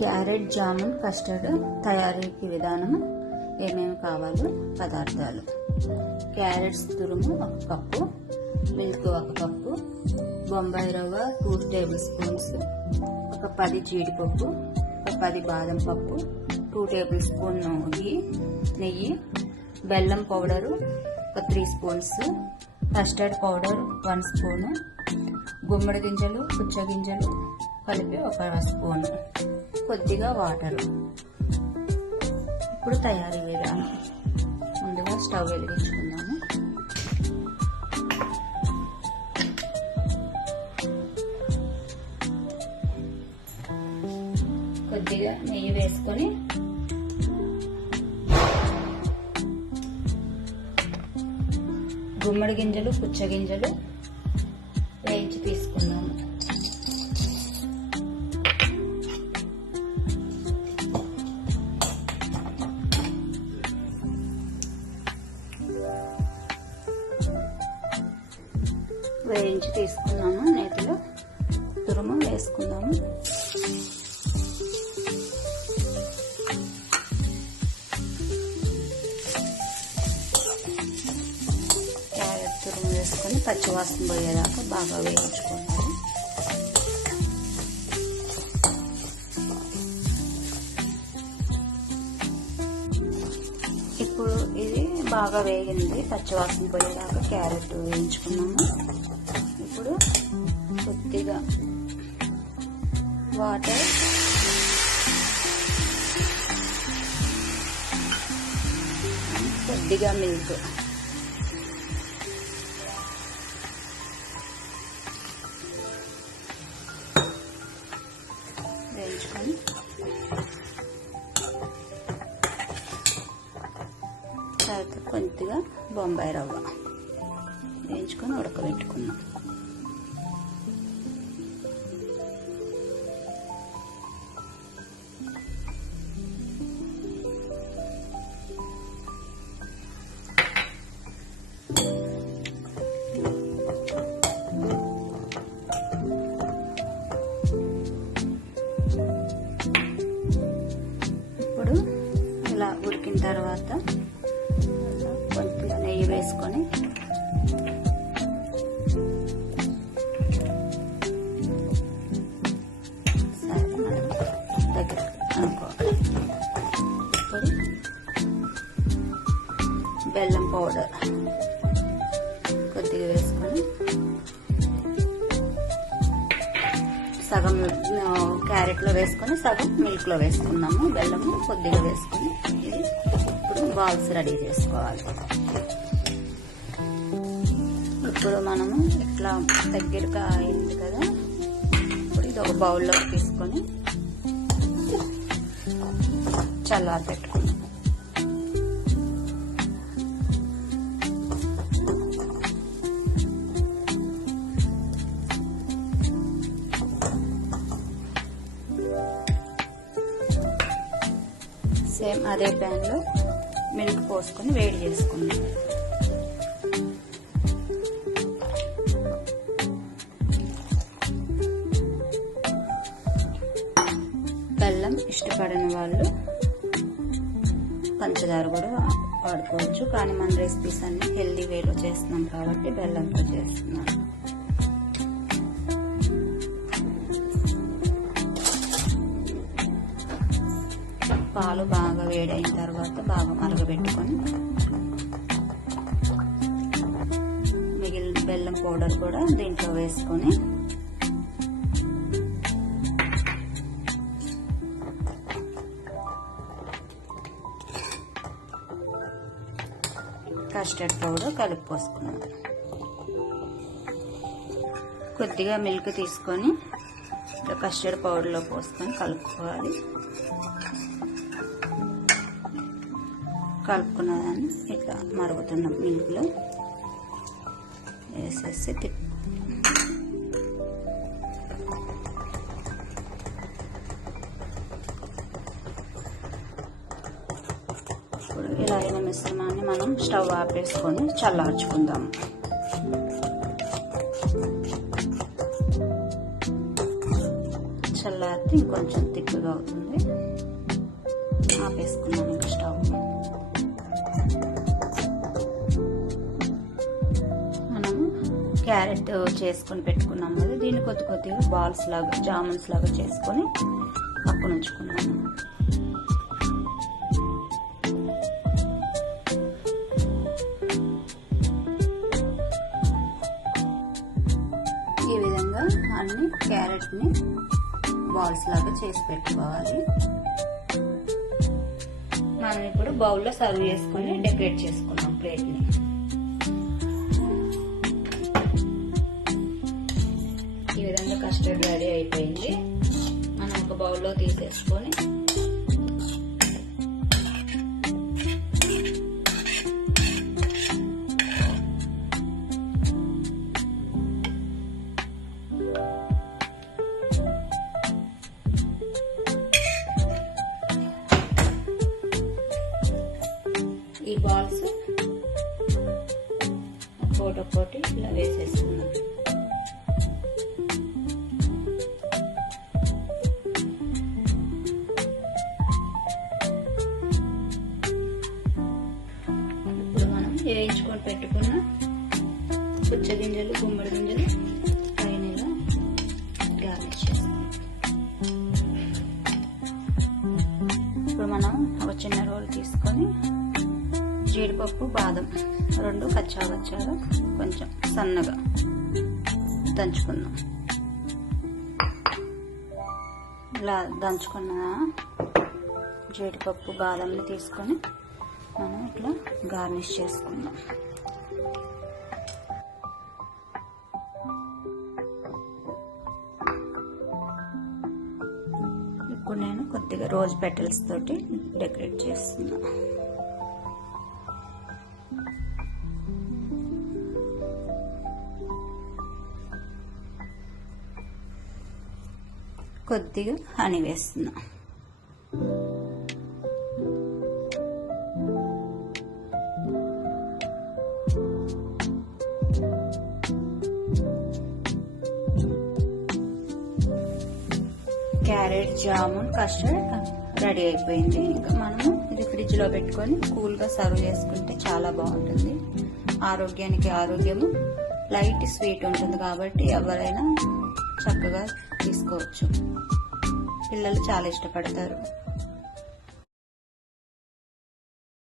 Carrot jamun custard తయారీకి విధానం. ఏమేమి కావాలో పదార్థాలు: క్యారెట్స్ తురుము 1 కప్పు, మిల్క్ 1 కప్పు, బొంబాయి రవ్వ 2 టేబుల్ స్పూన్స్, ఒక 10 జీడిపప్పు, ఒక 10 బాదం పప్పు, 2 టేబుల్ స్పూన్ నెయ్యి, బెల్లం పౌడరు ఒక 3 స్పూన్స్, కస్టర్డ్ పౌడర్ 1 స్పూను, గుమ్మడి గింజలు పుచ్చగింజలు కలిపి 1 స్పూన్, కొద్దిగా వాటరు. ఇప్పుడు తయారీ విధానం. ముందుగా స్టవ్ వెలిగించుకుందాము. కొద్దిగా నెయ్యి వేసుకొని గుమ్మడి గింజలు పుచ్చగింజలు వేయించి తీసుకుందాము. వేయించి తీసుకున్నాము. నేతిలో తురుము వేసుకుందాము. క్యారెట్ తురుము వేసుకొని పచ్చివాసన పోయేదాకా బాగా వేయించుకోవాలి. ఇప్పుడు ఇది బాగా వేగింది. పచ్చివాసన పోయేదాకా క్యారెట్ వేయించుకున్నాము. ఇప్పుడు కొద్దిగా వాటర్, కొద్దిగా మిల్క్ వేయించుకొని తర్వాత కొద్దిగా బొంబాయి రవ్వ వేయించుకొని ఉడకబెట్టుకున్నాం. ఇప్పుడు ఇలా ఉడికిన తర్వాత కొద్దిగా నెయ్యి వేసుకొని దగ్గర అనుకోవాలి. ఇప్పుడు బెల్లం పౌడర్ కొద్దిగా వేసుకొని సగం క్యారెట్లో వేసుకొని సగం మిల్క్లో వేసుకున్నాము. బెల్లము కొద్దిగా వేసుకొని ఇది ఇప్పుడు బాల్స్ రెడీ చేసుకోవాలి. ఇప్పుడు మనము ఇట్లా దగ్గరగా అయింది కదా, ఇప్పుడు ఇది ఒక బౌల్లోకి తీసుకొని చల్లారి పెట్టుకున్నాము. సేమ్ అదే ప్యాన్లో మిల్క్ పోసుకొని వేడి చేసుకున్నాం. బెల్లం ఇష్టపడని వాళ్ళు పంచదార కూడా వాడుకోవచ్చు, కానీ మన రెసిపీస్ అన్ని హెల్దీ వేలో చేస్తున్నాం కాబట్టి బెల్లంతో చేస్తున్నాం. పాలు బాగా వేడైన తర్వాత బాగా మరగబెట్టుకొని మిగిలిన బెల్లం పౌడర్ కూడా దీంట్లో వేసుకొని కస్టర్డ్ పౌడర్ కలిపి పోసుకున్నాం. కొద్దిగా మిల్క్ తీసుకొని కస్టర్డ్ పౌడర్లో పోసుకొని కలుపుకోవాలి. కలుపుకున్నదాన్ని ఇట్లా మరుగుతున్న మిల్క్లో వేసేసి ఇప్పుడు ఇలా అయిన మిశ్రమాన్ని మనం స్టవ్ ఆపేసుకొని చల్లార్చుకుందాము. చల్లారితే ఇంకొంచెం తిక్కుగా అవుతుంది. ఆపేసుకున్నాను ఇంకా స్టవ్. మనము క్యారెట్ చేసుకొని పెట్టుకున్నాం కదా, దీన్ని కొద్దిగా బాల్స్ లాగా జామున్స్ లాగా చేసుకొని పక్కన ఉంచుకున్నాము. ఈ విధంగా అన్ని క్యారెట్ని బాల్స్ లాగా చేసి పెట్టుకోవాలి. మనం ఇప్పుడు బౌల్లో సర్వ్ చేసుకొని డెకరేట్ చేసుకున్నాం ప్లేట్ని. ఈ విధంగా కస్టర్డ్ రెడీ అయిపోయింది. మనం ఒక బౌల్లో తీసేసుకొని ఈ బాల్స్ ఒక్కొక్కటి ఇలా వేసేసుకున్నాం. ఇప్పుడు మనం వేయించుకొని పెట్టుకున్న పుచ్చ గింజలు, గుమ్మడి గింజలు పైన ఇలా గార్నిష్ చేసుకుంటాం. ఇప్పుడు మనం ఒక చిన్న రోల్ తీసుకొని జీడిపప్పు, బాదం రెండు కచ్చాగా కొంచెం సన్నగా దంచుకుందాం. ఇలా దంచుకున్న జీడిపప్పు, బాదంని తీసుకొని మనం ఇట్లా గార్నిష్ చేసుకుందాం. ఇప్పుడు నేను కొద్దిగా రోజ్ పెటల్స్ తోటి డెకరేట్ చేస్తున్నా. కొద్దిగా హనీ వేస్తున్నా. క్యారెట్ జామున్ కస్టర్డ్ రెడీ అయిపోయింది. ఇంకా మనము ఇది ఫ్రిడ్జ్ లో పెట్టుకొని కూల్ గా సర్వ్ చేసుకుంటే చాలా బాగుంటుంది. ఆరోగ్యానికి ఆరోగ్యము, లైట్ స్వీట్ ఉంటుంది కాబట్టి ఎవరైనా చక్కగా తీసుకోవచ్చు. పిల్లలు చాలా ఇష్టపడతారు.